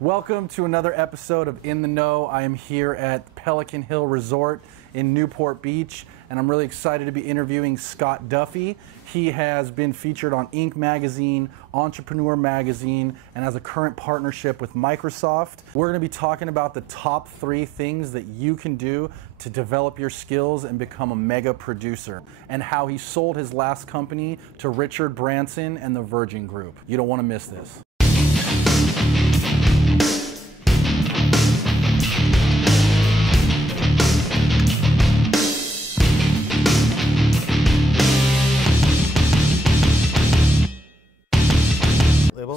Welcome to another episode of In the Know. I am here at Pelican Hill Resort in Newport Beach, and I'm really excited to be interviewing Scott Duffy. He has been featured on Inc. magazine, Entrepreneur magazine, and has a current partnership with Microsoft. We're going to be talking about the top 3 things that you can do to develop your skills and become a mega producer, and how he sold his last company to Richard Branson and the Virgin Group. You don't want to miss this.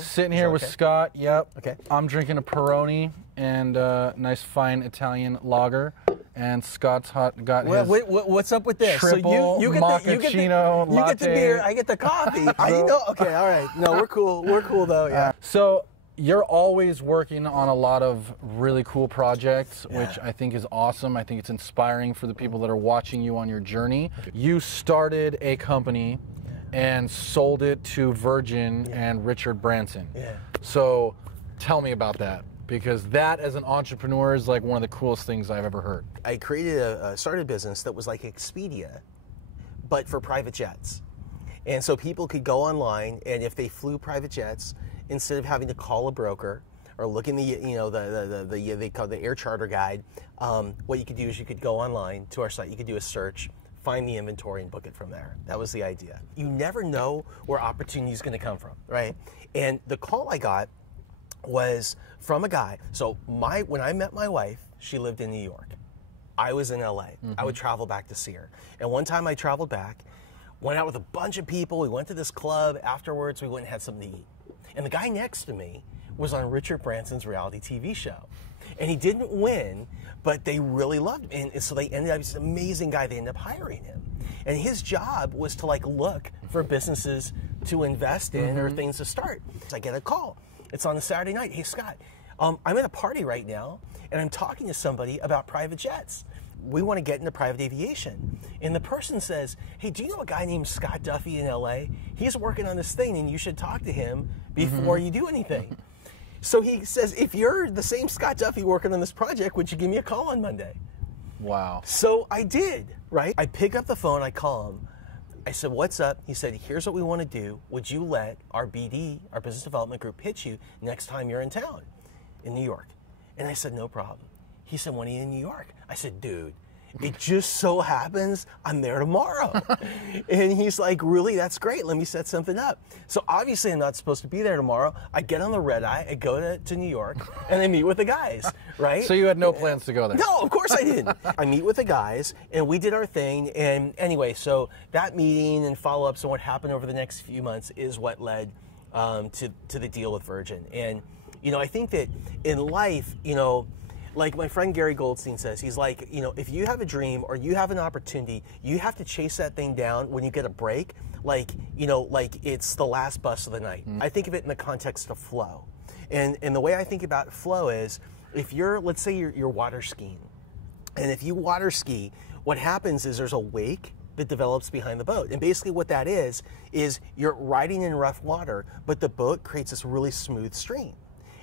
Sitting here with Scott, yep. Okay. I'm drinking a Peroni and a nice fine Italian lager. And Scott's got his what's up with this? triple macchiato latte. You get the beer, I get the coffee. Okay, all right. No, we're cool. We're cool though, yeah. So you're always working on a lot of really cool projects, which I think is awesome. I think it's inspiring for the people that are watching you on your journey. You started a company and sold it to Virgin and Richard Branson. Yeah. So tell me about that, because that as an entrepreneur is like one of the coolest things I've ever heard. I started a business that was like Expedia, but for private jets. And so people could go online, and if they flew private jets, instead of having to call a broker or look in they call the air charter guide, what you could do is you could go online to our site, you could do a search, find the inventory and book it from there. That was the idea. You never know where opportunity is going to come from, right? And the call I got was from a guy. So when I met my wife, she lived in New York. I was in LA. I would travel back to see her. And one time I traveled back, went out with a bunch of people. We went to this club. Afterwards, we went and had something to eat. And the guy next to me was on Richard Branson's reality TV show. And he didn't win, but they really loved him. And so they ended up, he's an amazing guy. They ended up hiring him. And his job was to look for businesses to invest in or things to start. So I get a call. It's on a Saturday night. Hey, Scott, I'm at a party right now, and I'm talking to somebody about private jets. We want to get into private aviation. And the person says, hey, do you know a guy named Scott Duffy in LA? He's working on this thing, and you should talk to him before you do anything. So he says, if you're the same Scott Duffy working on this project, would you give me a call on Monday? Wow. So I did, right? I pick up the phone, I call him. I said, what's up? He said, here's what we want to do. Would you let our BD, our business development group, pitch you next time you're in town in New York? And I said, no problem. He said, when are you in New York? I said, dude, it just so happens I'm there tomorrow. And he's like, really? That's great. Let me set something up. So obviously I'm not supposed to be there tomorrow. I get on the red eye, I go to New York, and I meet with the guys, right? So you had no plans to go there? No, of course I didn't. I meet with the guys, and we did our thing. And anyway, so that meeting and follow-ups and what happened over the next few months is what led to the deal with Virgin. And, I think that in life, like my friend Gary Goldstein says, he's like, if you have a dream or you have an opportunity, you have to chase that thing down when you get a break, like it's the last bus of the night. I think of it in the context of flow. And the way I think about flow is, if let's say you're water skiing, and if you water ski, what happens is there's a wake that develops behind the boat. And basically what that is you're riding in rough water, but the boat creates this really smooth stream.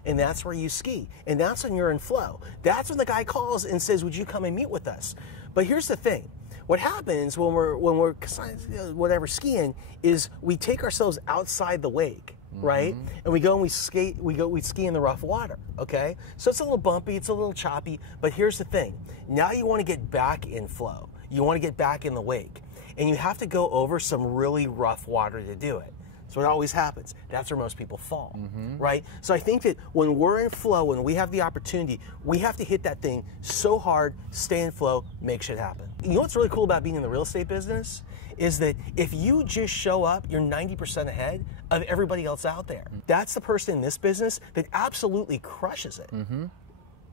And that's where you ski. And that's when you're in flow. That's when the guy calls and says, would you come and meet with us? But here's the thing. What happens when we're skiing is we take ourselves outside the wake, right? And we go and we ski in the rough water, okay? So it's a little bumpy, it's a little choppy, but here's the thing. Now you want to get back in flow. You want to get back in the wake. And you have to go over some really rough water to do it. So it always happens. That's where most people fall, right? So I think that when we're in flow, when we have the opportunity, we have to hit that thing so hard, stay in flow, make shit happen. You know what's really cool about being in the real estate business is that if you just show up, you're 90% ahead of everybody else out there. That's the person in this business that absolutely crushes it.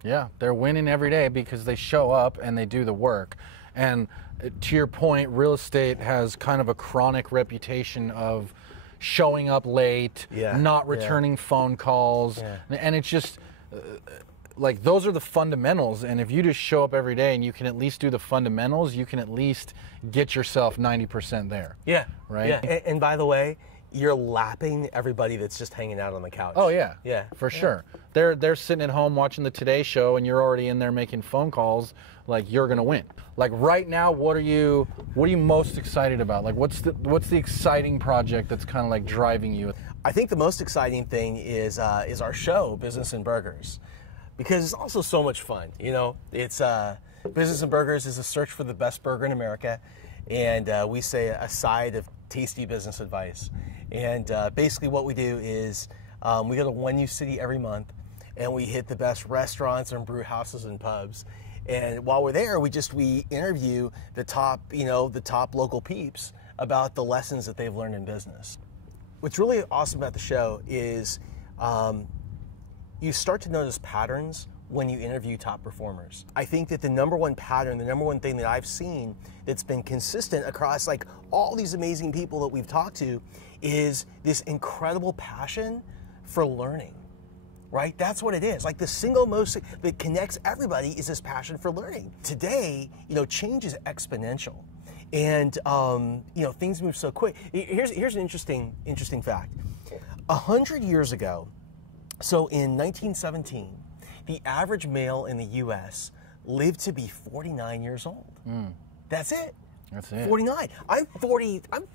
Yeah, they're winning every day because they show up and they do the work. And to your point, real estate has kind of a chronic reputation of showing up late, not returning phone calls, and it's just like those are the fundamentals. And if you just show up every day and you can at least do the fundamentals, you can at least get yourself 90% there. Yeah. Right. Yeah. And by the way, you're lapping everybody that's just hanging out on the couch. Oh yeah, yeah, for sure. They're sitting at home watching the Today Show, and you're already in there making phone calls. Like, you're gonna win. Like, right now, what are you most excited about? Like, what's the exciting project that's kind of like driving you? I think the most exciting thing is our show, Business and Burgers, because it's also so much fun. You know, it's Business and Burgers is a search for the best burger in America, and we say a side of tasty business advice. And basically what we do is we go to one new city every month, and we hit the best restaurants and brew houses and pubs. And while we're there, we interview the top local peeps about the lessons that they've learned in business. What's really awesome about the show is you start to notice patterns when you interview top performers. I think that the number one pattern, the number one thing that I've seen that's been consistent across like all these amazing people that we've talked to is this incredible passion for learning, right? That's what it is. Like, the single most that connects everybody is this passion for learning. Today, change is exponential, and things move so quick. Here's an interesting fact. 100 years ago, so in 1917, the average male in the U.S. lived to be 49 years old. That's it. That's it. 49. I'm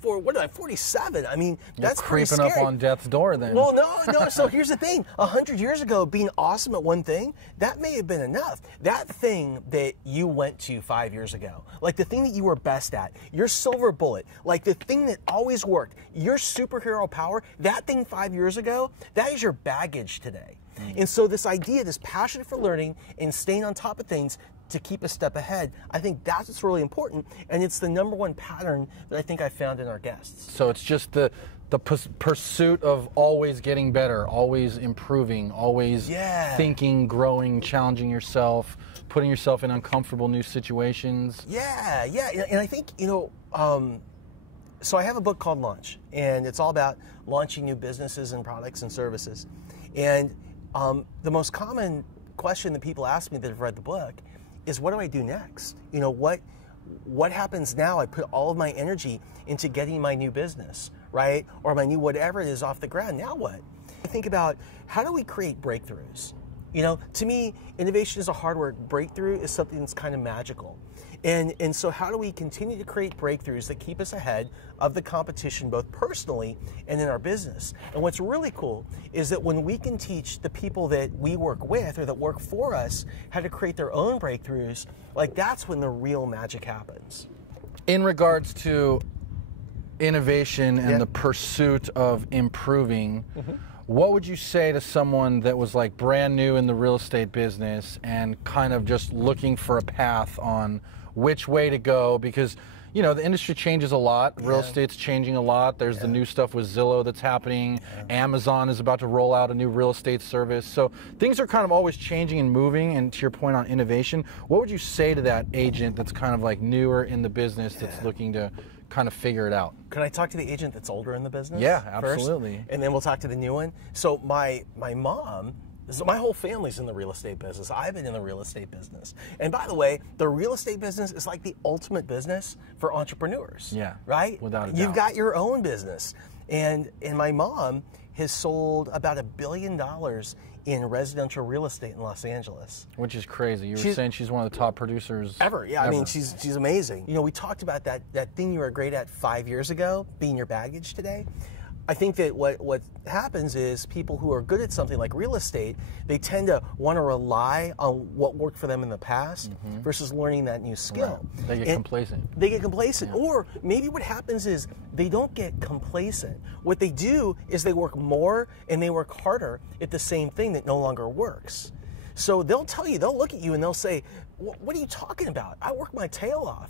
47. I mean, that's creeping up on death's door then. Well, no. So here's the thing. 100 years ago, being awesome at one thing, that may have been enough. That thing that you went to 5 years ago, like the thing that you were best at, your silver bullet, like the thing that always worked, your superhero power, that thing 5 years ago, that is your baggage today. And so this idea, this passion for learning and staying on top of things to keep a step ahead, I think that's what's really important, and it's the number one pattern that I think I found in our guests. So it's just the pursuit of always getting better, always improving, always thinking, growing, challenging yourself, putting yourself in uncomfortable new situations. Yeah, and I think, so I have a book called Launch, and it's all about launching new businesses and products and services. And the most common question that people ask me that have read the book is, what do I do next? What happens now? I put all of my energy into getting my new business, right? Or my new whatever it is off the ground. Now what? I think about, how do we create breakthroughs? To me, innovation is a hard word. Breakthrough is something that's kind of magical. And so how do we continue to create breakthroughs that keep us ahead of the competition, both personally and in our business? And what's really cool is that when we can teach the people that we work with or that work for us how to create their own breakthroughs, like, that's when the real magic happens. In regards to innovation and the pursuit of improving, what would you say to someone that was like brand new in the real estate business and kind of just looking for a path on which way to go? Because the industry changes a lot. Real estate's changing a lot. There's the new stuff with Zillow that's happening. Amazon is about to roll out a new real estate service. So things are kind of always changing and moving. And to your point on innovation, what would you say to that agent that's kind of like newer in the business that's looking to kind of figure it out? Can I talk to the agent that's older in the business? Yeah, absolutely. First, and then we'll talk to the new one. So my mom, my whole family's in the real estate business. I've been in the real estate business. And by the way, the real estate business is like the ultimate business for entrepreneurs. Yeah. Right? Without a doubt. You've got your own business. And my mom has sold about $1 billion in residential real estate in Los Angeles. Which is crazy. You were saying she's one of the top producers ever. Yeah, I mean, she's amazing. We talked about that thing you were great at 5 years ago being your baggage today. I think that what happens is people who are good at something like real estate, they tend to want to rely on what worked for them in the past versus learning that new skill. Right. They get complacent. They get complacent. Yeah. Or maybe what happens is they don't get complacent. What they do is they work more and they work harder at the same thing that no longer works. So they'll tell you, they'll look at you and they'll say, what are you talking about? I work my tail off.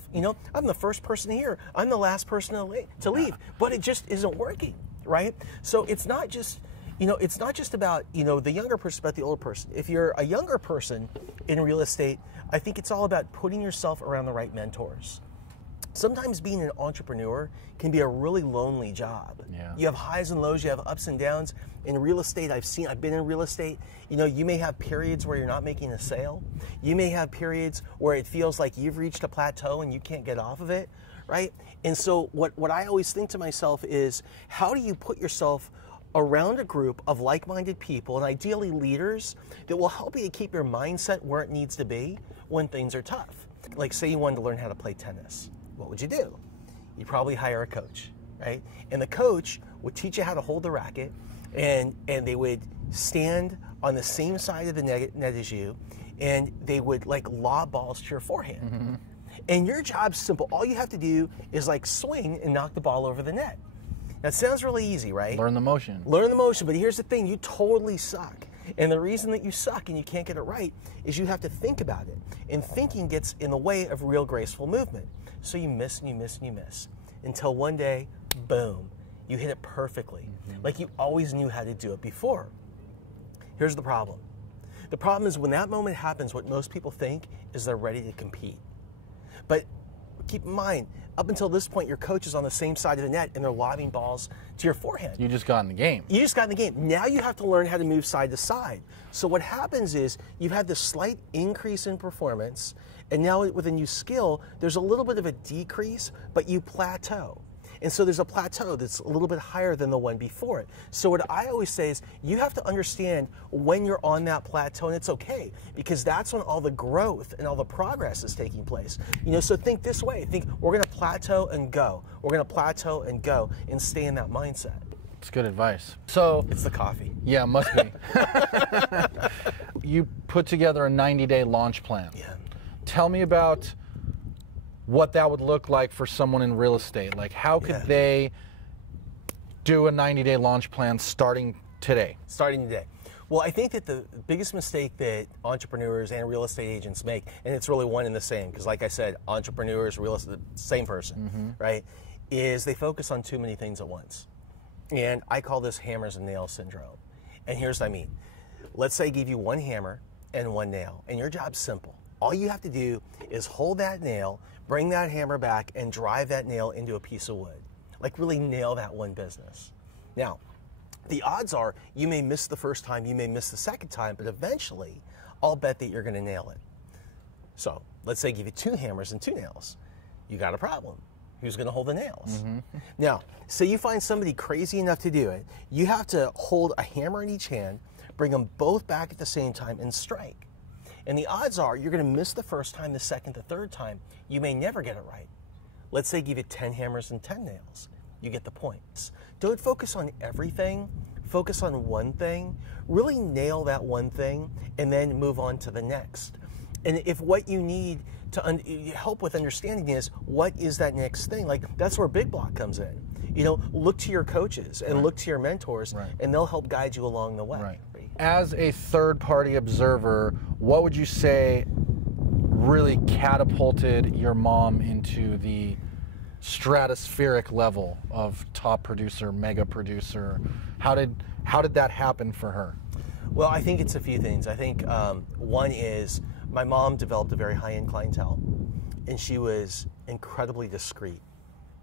I'm the first person here. I'm the last person to leave. But it just isn't working. Right? So it's not just, it's not just about, the younger person, but the older person. If you're a younger person in real estate, I think it's all about putting yourself around the right mentors. Sometimes being an entrepreneur can be a really lonely job. Yeah. You have highs and lows, you have ups and downs. In real estate, I've been in real estate, you may have periods where you're not making a sale. You may have periods where it feels like you've reached a plateau and you can't get off of it. right? And so what I always think to myself is, how do you put yourself around a group of like-minded people, and ideally leaders, that will help you to keep your mindset where it needs to be when things are tough? Like, say you wanted to learn how to play tennis. What would you do? You'd probably hire a coach, right? And the coach would teach you how to hold the racket, and they would stand on the same side of the net as you, and they would like lob balls to your forehand. And your job's simple. All you have to do is like swing and knock the ball over the net. That sounds really easy, right? Learn the motion. Learn the motion, but here's the thing, you totally suck. And the reason that you suck and you can't get it right is you have to think about it. And thinking gets in the way of real graceful movement. So you miss and you miss and you miss. Until one day, boom, you hit it perfectly. Like you always knew how to do it before. Here's the problem. The problem is when that moment happens, what most people think is they're ready to compete. But keep in mind, up until this point, your coach is on the same side of the net and they're lobbing balls to your forehand. You just got in the game. You just got in the game. Now you have to learn how to move side to side. So what happens is you've had this slight increase in performance, and now with a new skill, there's a little bit of a decrease, but you plateau. And so there's a plateau that's a little bit higher than the one before it. So what I always say is you have to understand when you're on that plateau, and it's okay, because that's when all the growth and all the progress is taking place. You know, so think this way. Think we're going to plateau and go. We're going to plateau and go and stay in that mindset. It's good advice. So it's the coffee. Yeah, must be. You put together a 90-day launch plan. Yeah. Tell me about what that would look like for someone in real estate. Like, how could they do a 90-day launch plan starting today? Starting today. Well, I think that the biggest mistake that entrepreneurs and real estate agents make, and it's really one and the same, because like I said, entrepreneurs, real estate, same person, right, is they focus on too many things at once. And I call this hammers and nails syndrome. And here's what I mean. Let's say I give you one hammer and one nail, and your job's simple. All you have to do is hold that nail, bring that hammer back, and drive that nail into a piece of wood. Like really nail that one business. Now, the odds are you may miss the first time, you may miss the second time, but eventually I'll bet that you're going to nail it. So let's say I give you two hammers and two nails. You got a problem. Who's going to hold the nails? Now, say you find somebody crazy enough to do it. You have to hold a hammer in each hand, bring them both back at the same time, and strike. And the odds are you're going to miss the first time, the second, the third time. You may never get it right. Let's say give you 10 hammers and 10 nails. You get the points. Don't focus on everything. Focus on one thing. Really nail that one thing and then move on to the next. And if what you need to help with understanding is what is that next thing, like that's where Big Block comes in. You know, look to your coaches and look to your mentors, and they'll help guide you along the way. As a third-party observer, what would you say really catapulted your mom into the stratospheric level of top producer, mega producer? How did that happen for her? Well, I think it's a few things. I think one is my mom developed a very high-end clientele, and she was incredibly discreet,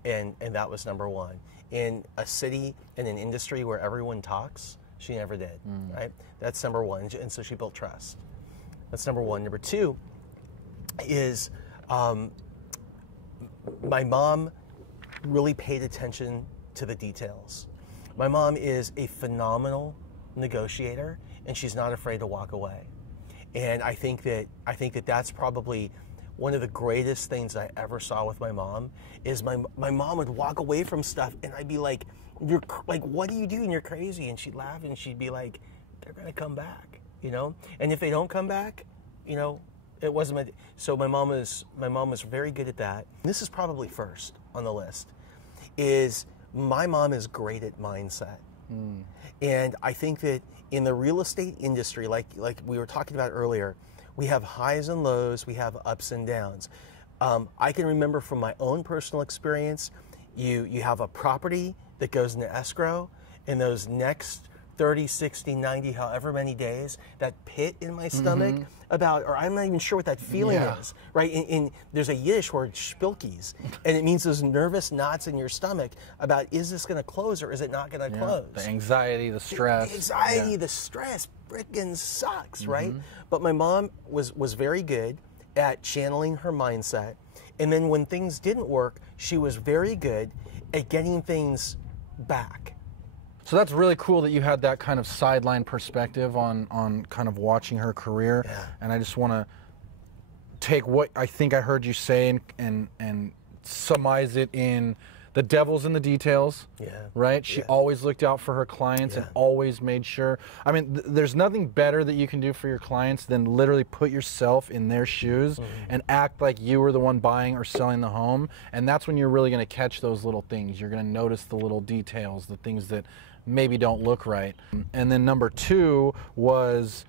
and that was number one. In a city, in an industry where everyone talks, she never did, right? That's number one, and so she built trust. That's number one. Number two is my mom really paid attention to the details. My mom is a phenomenal negotiator, and she's not afraid to walk away. And I think that that's probably one of the greatest things I ever saw with my mom is my mom would walk away from stuff, and I'd be like, "You're like, what are you doing? You're crazy." And she'd laugh, and she'd be like, "They're gonna come back, you know. And if they don't come back, you know, it wasn't my." So my mom was very good at that. This is probably first on the list. Is my mom is great at mindset, and I think that in the real estate industry, like we were talking about earlier, we have highs and lows, we have ups and downs. I can remember from my own personal experience, you have a property that goes into escrow, and those next 30, 60, 90, however many days, that pit in my stomach or I'm not even sure what that feeling is, right? And there's a Yiddish word, spilkies, and it means those nervous knots in your stomach about, is this gonna close or is it not gonna close? The anxiety, the stress. The anxiety, the stress frickin' sucks, right? But my mom was very good at channeling her mindset And then when things didn't work, she was very good at getting things back. So that's really cool that you had that kind of sideline perspective on kind of watching her career. Yeah. And I just want to take what I think I heard you say and surmise it in the devil's in the details. Yeah. Right? She always looked out for her clients and always made sure. I mean, there's nothing better that you can do for your clients than literally put yourself in their shoes and act like you were the one buying or selling the home. And that's when you're really going to catch those little things. You're going to notice the little details, the things that maybe don't look right. And then number 2 was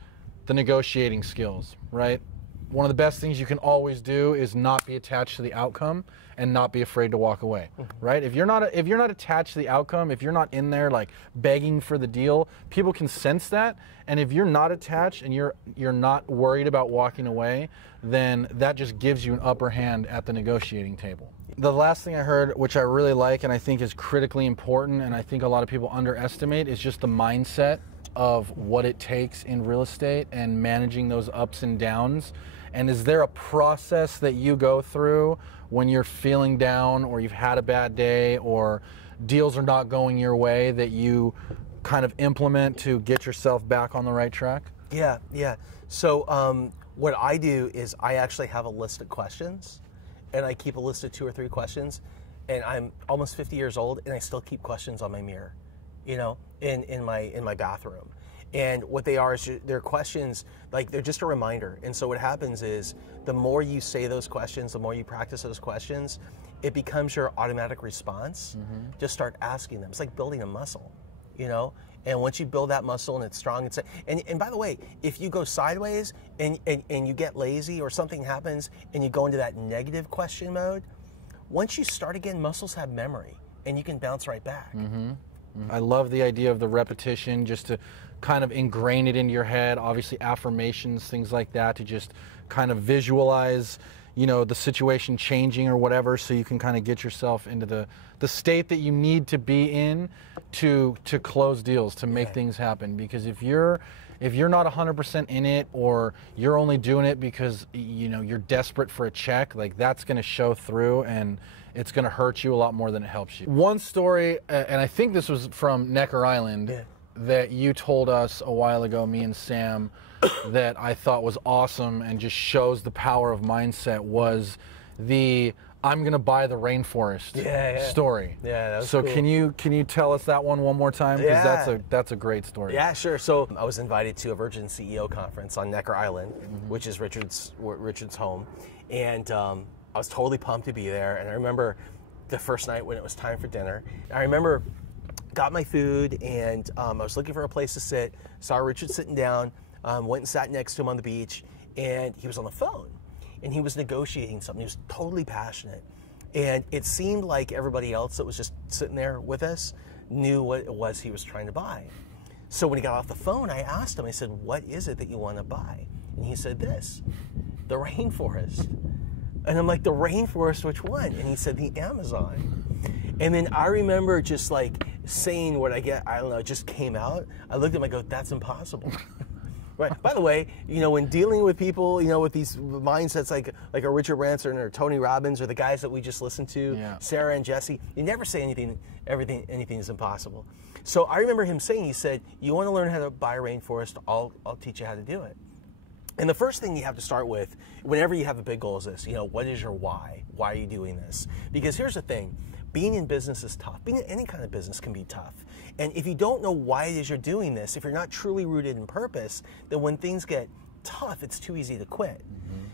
the negotiating skills, right? One of the best things you can always do is not be attached to the outcome and not be afraid to walk away, right? If you're not attached to the outcome, if you're not in there like begging for the deal, people can sense that. And if you're not attached and you're not worried about walking away, then that just gives you an upper hand at the negotiating table. The last thing I heard, which I really like and I think is critically important, and I think a lot of people underestimate, is just the mindset of what it takes in real estate and managing those ups and downs. And is there a process that you go through when you're feeling down or you've had a bad day or deals are not going your way that you kind of implement to get yourself back on the right track? Yeah. So what I do is I actually have a list of questions, and I keep a list of 2 or 3 questions, and I'm almost 50 years old and I still keep questions on my mirror, you know, in my bathroom. And what they are is they're questions, like they're just a reminder. And so what happens is the more you say those questions, the more you practice those questions, it becomes your automatic response. Just start asking them. It's like building a muscle, you know? And once you build that muscle and it's strong, and by the way, if you go sideways and you get lazy or something happens and you go into that negative question mode, once you start again, muscles have memory and you can bounce right back. I love the idea of the repetition, just to kind of ingrain it into your head. Obviously affirmations, things like that, to just kind of visualize, you know, the situation changing or whatever, so you can kind of get yourself into the state that you need to be in to close deals, to make things happen. Because if you're not 100% in it, or you're only doing it because, you know, you're desperate for a check, like that's going to show through and it's going to hurt you a lot more than it helps you. One story, and I think this was from Necker Island, that you told us a while ago, me and Sam, that I thought was awesome and just shows the power of mindset, was the I'm going to buy the rainforest story. Yeah, that was cool. Can you tell us that one more time? Because that's a great story. Yeah, sure. So I was invited to a Virgin CEO conference on Necker Island, which is Richard's home, and I was totally pumped to be there. And I remember the first night when it was time for dinner, I remember got my food, and I was looking for a place to sit, saw Richard sitting down, went and sat next to him on the beach, and he was on the phone. And he was negotiating something. He was totally passionate. And it seemed like everybody else that was just sitting there with us knew what it was he was trying to buy. So when he got off the phone, I asked him, I said, what is it that you want to buy? And he said this, the rainforest. And I'm like, the rainforest, which one? And he said, the Amazon. And then I remember just like saying what I don't know, it just came out. I looked at him, I go, that's impossible. Right. By the way, you know, when dealing with people, you know, with these mindsets like a Richard Branson or Tony Robbins or the guys that we just listened to, Sarah and Jesse, you never say anything is impossible. So I remember him saying, he said, you want to learn how to buy a rainforest, I'll teach you how to do it. And the first thing you have to start with, whenever you have a big goal, is this, you know, what is your why? Why are you doing this? Because here's the thing, being in business is tough. Being in any kind of business can be tough. And if you don't know why it is you're doing this, if you're not truly rooted in purpose, then when things get tough, it's too easy to quit.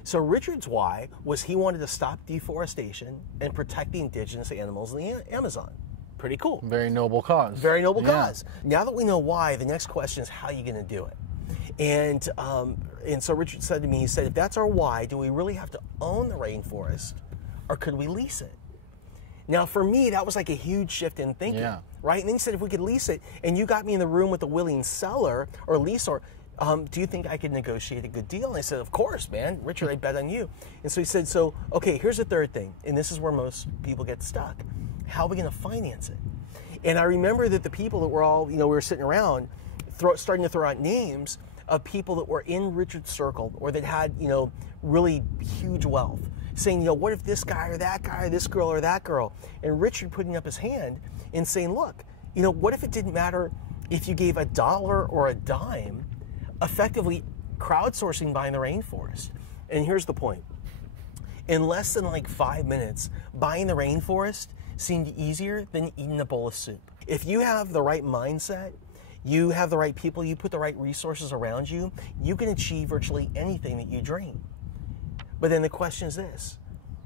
So Richard's why was he wanted to stop deforestation and protect the indigenous animals in the Amazon. Pretty cool. Very noble cause. Very noble cause. Now that we know why, the next question is how are you going to do it? And so Richard said to me, he said, if that's our why, do we really have to own the rainforest, or could we lease it? Now, for me, that was like a huge shift in thinking, right? And then he said, if we could lease it, and you got me in the room with a willing seller or leaser, do you think I could negotiate a good deal? And I said, of course, man. Richard, I bet on you. And so he said, so, okay, here's the third thing, and this is where most people get stuck. How are we going to finance it? And I remember that the people that were all, you know, we were sitting around starting to throw out names of people that were in Richard's circle or that had, you know, really huge wealth. saying, what if this guy or that guy, or this girl or that girl? And Richard putting up his hand and saying, look, what if it didn't matter if you gave $1 or a dime, effectively crowdsourcing buying the rainforest? And here's the point. In less than like 5 minutes, buying the rainforest seemed easier than eating a bowl of soup. If you have the right mindset, you have the right people, you put the right resources around you, you can achieve virtually anything that you dream. But then the question is this: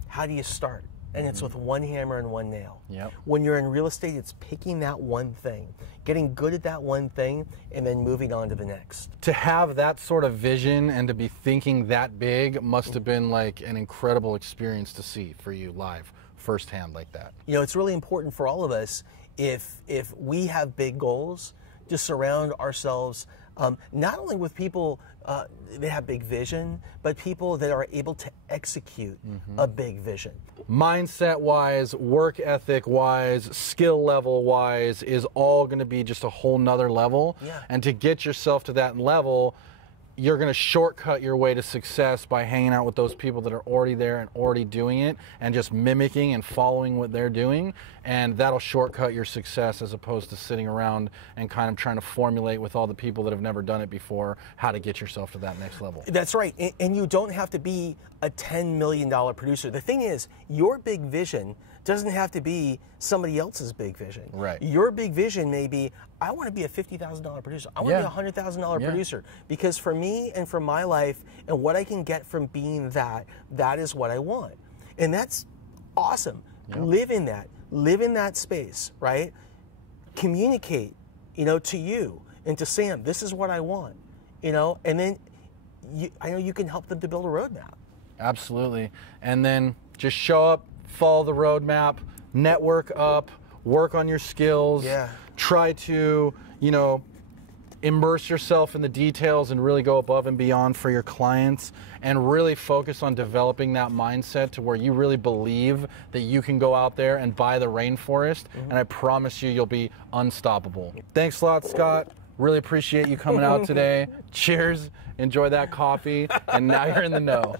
how do you start? And it's with one hammer and one nail. Yep. When you're in real estate, it's picking that one thing, getting good at that one thing, and then moving on to the next. To have that sort of vision and to be thinking that big must have been like an incredible experience to see for you live, firsthand like that. It's really important for all of us, if we have big goals, to surround ourselves not only with people that have big vision, but people that are able to execute a big vision. Mindset-wise, work ethic-wise, skill level-wise is all going to be just a whole nother level. Yeah. And to get yourself to that level, you're going to shortcut your way to success by hanging out with those people that are already there and already doing it and just mimicking and following what they're doing. And that'll shortcut your success as opposed to sitting around and kind of trying to formulate with all the people that have never done it before how to get yourself to that next level. That's right. And you don't have to be a $10 million producer. The thing is, your big vision doesn't have to be somebody else's big vision. Right. Your big vision may be, I want to be a $50,000 producer. I want to be a $100,000 producer. Because for me and for my life and what I can get from being that is what I want. And that's awesome. Yep. Live in that space, right? Communicate, to you and to Sam, this is what I want, and then I know you can help them to build a roadmap. Absolutely. And then just show up, follow the roadmap, network up, work on your skills, try to, immerse yourself in the details and really go above and beyond for your clients and really focus on developing that mindset to where you really believe that you can go out there and buy the rainforest, and I promise you'll be unstoppable. Thanks a lot, Scott. Really appreciate you coming out today. Cheers. Enjoy that coffee. And now you're in the know.